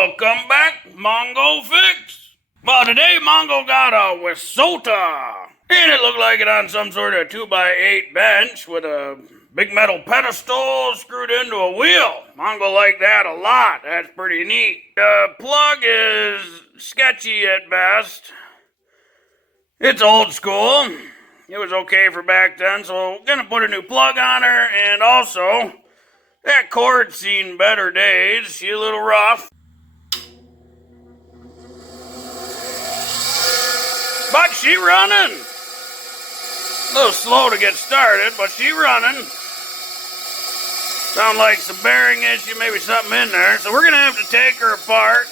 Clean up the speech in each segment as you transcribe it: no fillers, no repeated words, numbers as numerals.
Welcome back, Mongo Fix. Well, today Mongo got a Wissota. And it looked like it on some sort of 2x8 bench with a big metal pedestal screwed into a wheel. Mongo liked that a lot. That's pretty neat. The plug is sketchy at best. It's old school. It was okay for back then, so we're gonna put a new plug on her, and also that cord's seen better days. She's a little rough. But she running. A little slow to get started, but she running. Sound like some bearing issue, maybe something in there. So we're gonna have to take her apart,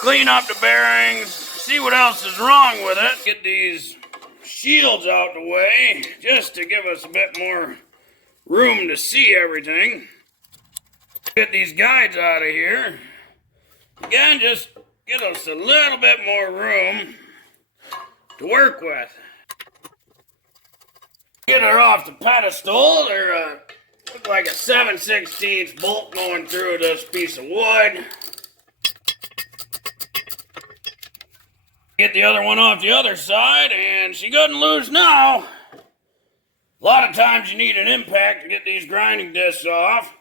clean up the bearings, see what else is wrong with it. Get these shields out the way, just to give us a bit more room to see everything. Get these guides out of here. Again, just get us a little bit more room to work with. Get her off the pedestal. There look like a 7/16 bolt going through this piece of wood. Get the other one off the other side, and she good and loose now. A lot of times you need an impact to get these grinding discs off.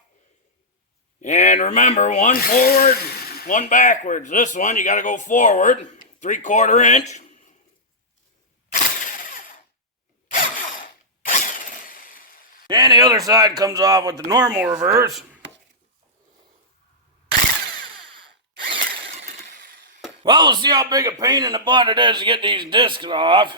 And remember, one forward, one backwards. This one, you gotta go forward, 3/4 inch. And the other side comes off with the normal reverse. Well, we'll see how big a pain in the butt it is to get these discs off.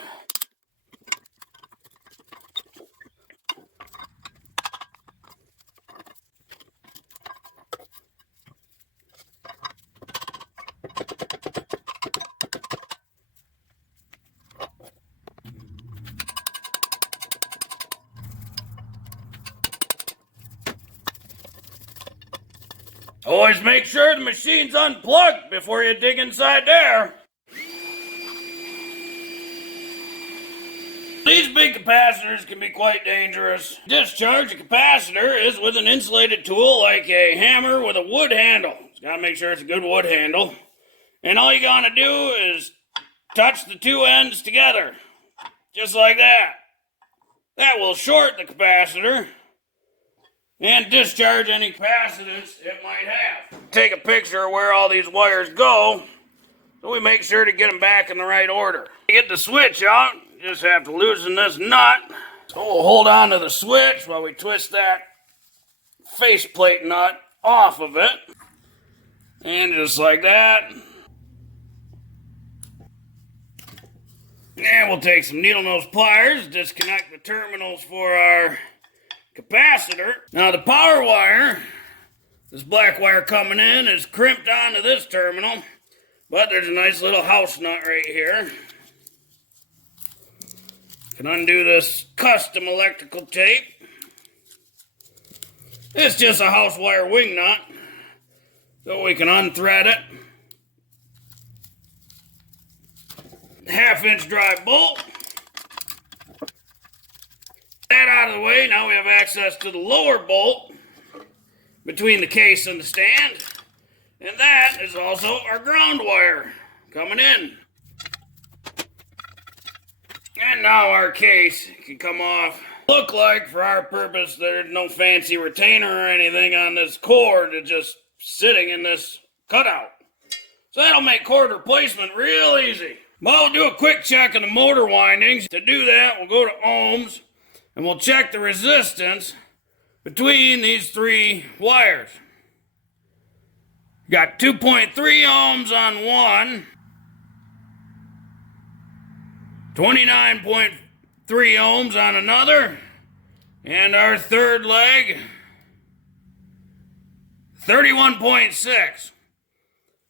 Always make sure the machine's unplugged before you dig inside there. These big capacitors can be quite dangerous. Discharge a capacitor is with an insulated tool like a hammer with a wood handle. You gotta make sure it's a good wood handle. And all you gotta do is touch the two ends together. Just like that. That will short the capacitor and discharge any capacitance it might have. Take a picture of where all these wires go, so we make sure to get them back in the right order. To get the switch out, you just have to loosen this nut. So we'll hold on to the switch while we twist that faceplate nut off of it. And just like that. And we'll take some needle nose pliers, disconnect the terminals for our capacitor. Now the power wire, this black wire coming in, is crimped onto this terminal, but there's a nice little house nut right here. Can undo this custom electrical tape. It's just a house wire wing nut, so we can unthread it. 1/2 inch dry bolt. That out of the way, now we have access to the lower bolt between the case and the stand, and that is also our ground wire coming in. And now our case can come off. Look like, for our purpose, there's no fancy retainer or anything on this cord. It's just sitting in this cutout, so that'll make cord replacement real easy. Well, we'll do a quick check of the motor windings. To do that, we'll go to ohms, and we'll check the resistance between these three wires. Got 2.3 ohms on one, 29.3 ohms on another, and our third leg, 31.6.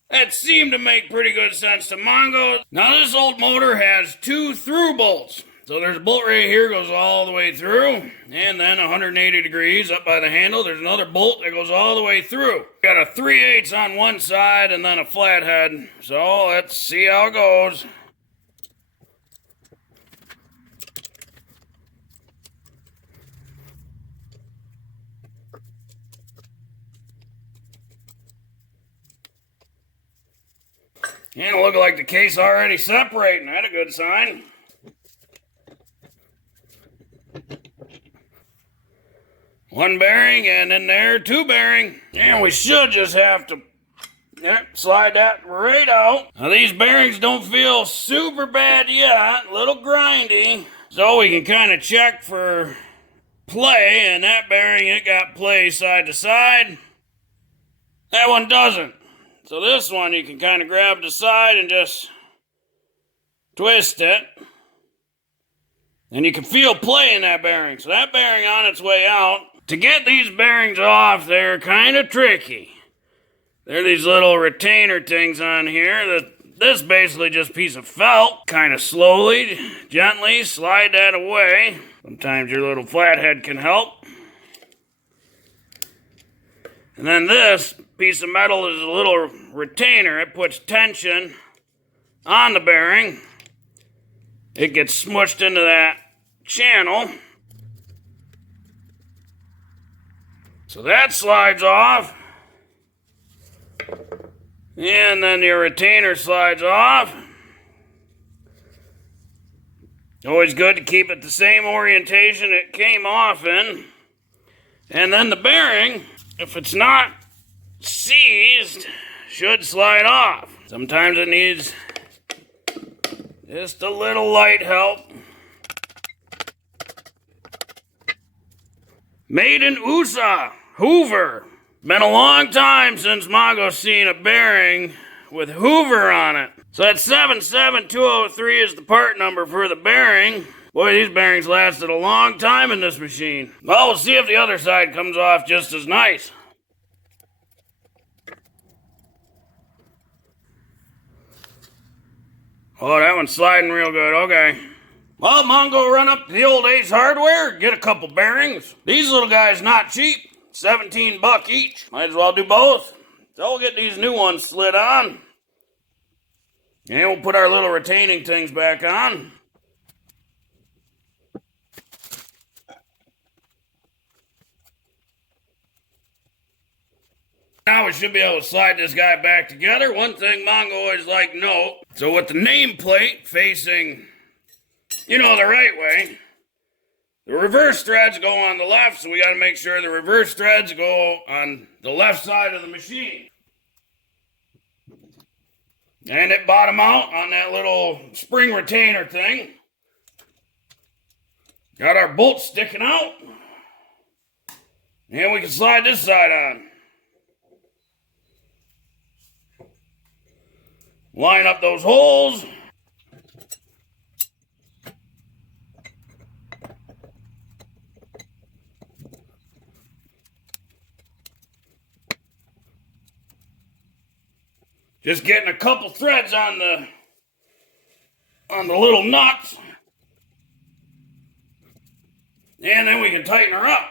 That seemed to make pretty good sense to Mongo. Now this old motor has 2 through bolts. So there's a bolt right here, goes all the way through, and then 180 degrees up by the handle, there's another bolt that goes all the way through. Got a 3/8 on one side and then a flathead. So let's see how it goes. And it looked like the case already separating. That's a good sign. One bearing, and in there, two bearing. And we should just have to slide that right out. Now these bearings don't feel super bad yet, a little grindy. So we can kind of check for play, and that bearing, it got play side to side. That one doesn't. So this one, you can kind of grab the side and just twist it. And you can feel play in that bearing. So that bearing on its way out. To get these bearings off, they're kind of tricky. There are these little retainer things on here. This basically just a piece of felt. Kind of slowly, gently slide that away. Sometimes your little flathead can help. And then this piece of metal is a little retainer. It puts tension on the bearing. It gets smushed into that channel. So that slides off. And then your retainer slides off. Always good to keep it the same orientation it came off in. And then the bearing, if it's not seized, should slide off. Sometimes it needs just a little light help. Made in USA, Hoover. Been a long time since Mongo's seen a bearing with Hoover on it. So that 77203 is the part number for the bearing. Boy, these bearings lasted a long time in this machine. Well, we'll see if the other side comes off just as nice. Oh, that one's sliding real good. Okay. Well, Mongo run up to the old Ace Hardware, get a couple bearings. These little guys not cheap. $17 each. Might as well do both. So we'll get these new ones slid on. And we'll put our little retaining things back on. Now we should be able to slide this guy back together. One thing Mongo always liked to note. So with the nameplate facing, the right way, the reverse threads go on the left, so we got to make sure the reverse threads go on the left side of the machine. And it bottom out on that little spring retainer thing. Got our bolts sticking out. And we can slide this side on. Line up those holes. Just getting a couple threads on the little nuts. And then we can tighten her up.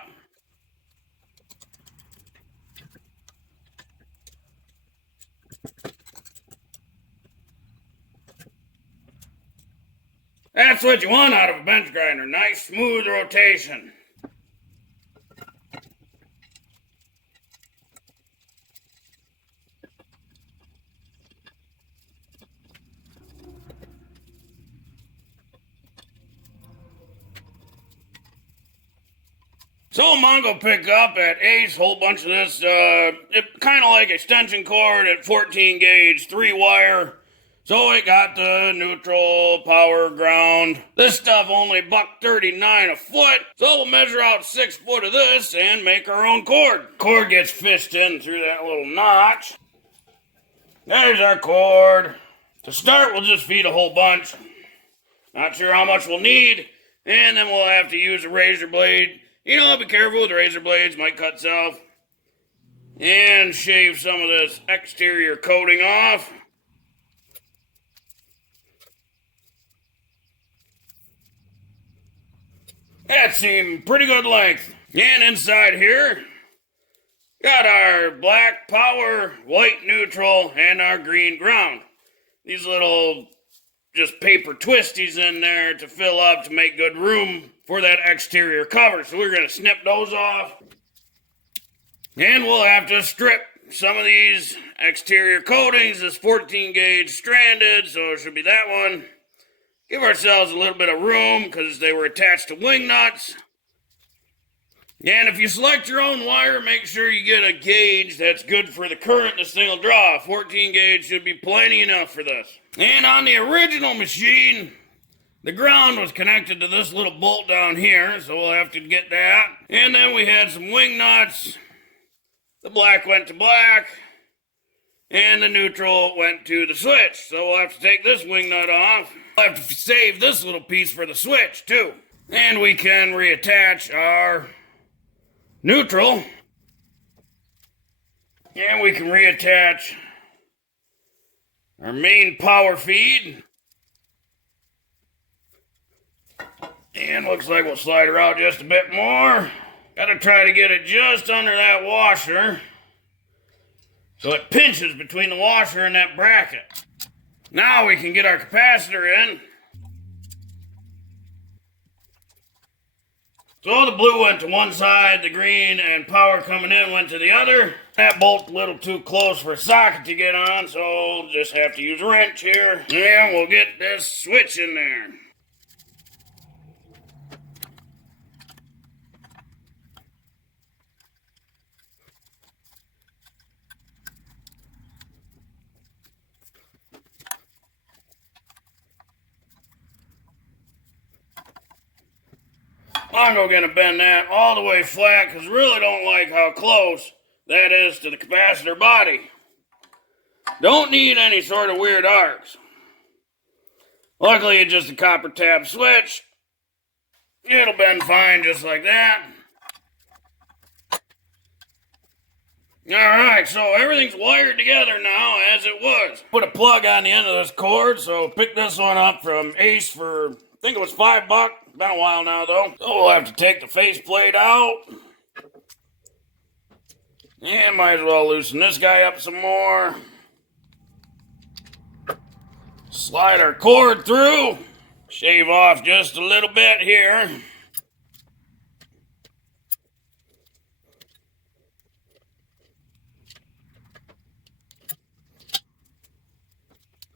That's what you want out of a bench grinder. Nice, smooth rotation. So Mongo picked up at Ace, whole bunch of this, kind of like extension cord at 14 gauge, 3-wire. So it got the neutral, power, ground. This stuff only $1.39 a foot. So we'll measure out 6 foot of this and make our own cord. Cord gets fished in through that little notch. There's our cord. To start, we'll just feed a whole bunch. Not sure how much we'll need. And then we'll have to use a razor blade. Be careful with razor blades, might cut self. And shave some of this exterior coating off. That seemed pretty good length. And inside here, got our black power, white neutral, and our green ground. These little just paper twisties in there to fill up to make good room for that exterior cover. So we're going to snip those off. And we'll have to strip some of these exterior coatings. This 14 gauge stranded, so it should be that one. Give ourselves a little bit of room because they were attached to wing nuts. And if you select your own wire, make sure you get a gauge that's good for the current this thing will draw. 14 gauge should be plenty enough for this. And on the original machine, the ground was connected to this little bolt down here, so we'll have to get that. And then we had some wing nuts. The black went to black, and the neutral went to the switch. So we'll have to take this wing nut off. We'll have to save this little piece for the switch, too. And we can reattach our neutral. And we can reattach our main power feed. And looks like we'll slide her out just a bit more. Gotta try to get it just under that washer so it pinches between the washer and that bracket. Now we can get our capacitor in. So the blue went to one side, the green and power coming in went to the other. That bolt's a little too close for a socket to get on, so we'll just have to use a wrench here. And we'll get this switch in there. Mongo gonna bend that all the way flat because really don't like how close that is to the capacitor body. Don't need any sort of weird arcs. Luckily it's just a copper tab switch. It'll bend fine just like that. Alright, so everything's wired together now as it was. Put a plug on the end of this cord, so pick this one up from Ace for, I think it was $5. Been a while now though. So we'll have to take the faceplate out. And might as well loosen this guy up some more. Slide our cord through. Shave off just a little bit here.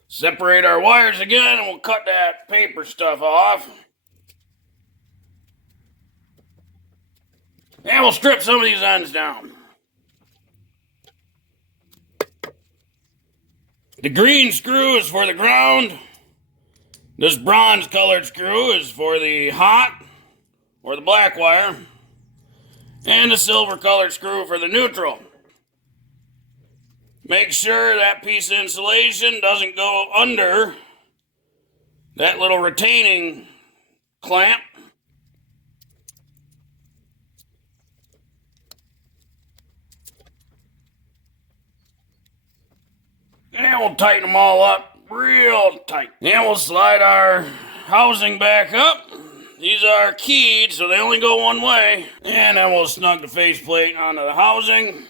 Separate our wires again and we'll cut that paper stuff off. And we'll strip some of these ends down. The green screw is for the ground. This bronze colored screw is for the hot or the black wire. And the silver colored screw for the neutral. Make sure that piece of insulation doesn't go under that little retaining clamp. And we'll tighten them all up real tight. And we'll slide our housing back up. These are keyed, so they only go one way. And then we'll snug the faceplate onto the housing.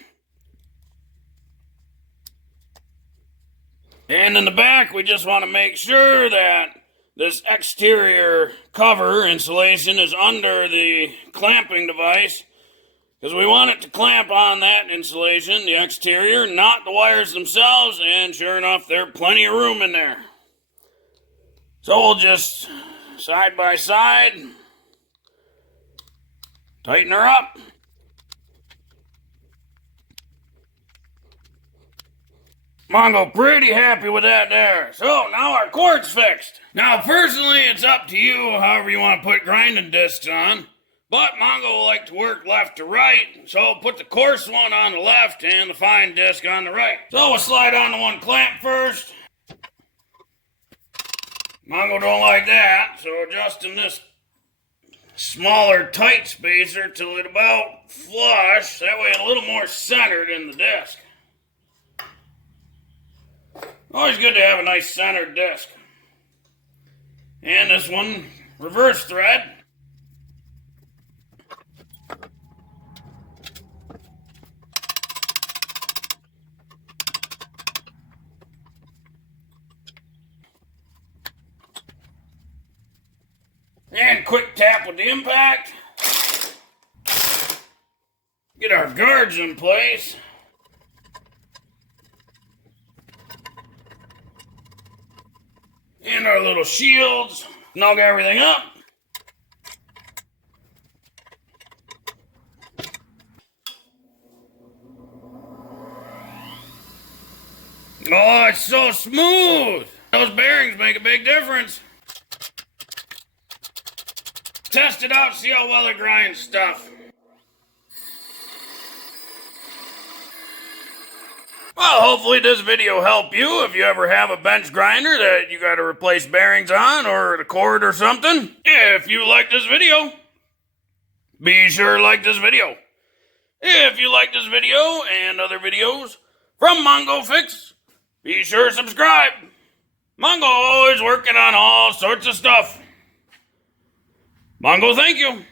And in the back, we just want to make sure that this exterior cover insulation is under the clamping device. Because we want it to clamp on that insulation, the exterior, not the wires themselves, and sure enough, there's plenty of room in there. So we'll just, side by side, tighten her up. Mongo pretty happy with that there. So now our cord's fixed. Now personally, it's up to you however you want to put grinding discs on. But Mongo will like to work left to right, so put the coarse one on the left and the fine disc on the right. So we'll slide on the one clamp first. Mongo don't like that, so adjusting this smaller tight spacer till it about flush, that way it's a little more centered in the disc. Always good to have a nice centered disc. And this one, reverse thread. And quick tap with the impact. Get our guards in place. in our little shields, snug everything up. Oh, it's so smooth. Those bearings make a big difference. Test it out, see how well it grinds stuff. Well, hopefully this video helped you if you ever have a bench grinder that you gotta replace bearings on or the cord or something. If you like this video, be sure to like this video. If you like this video and other videos from Mongo Fix, be sure to subscribe. Mongo always working on all sorts of stuff. Mongo, thank you.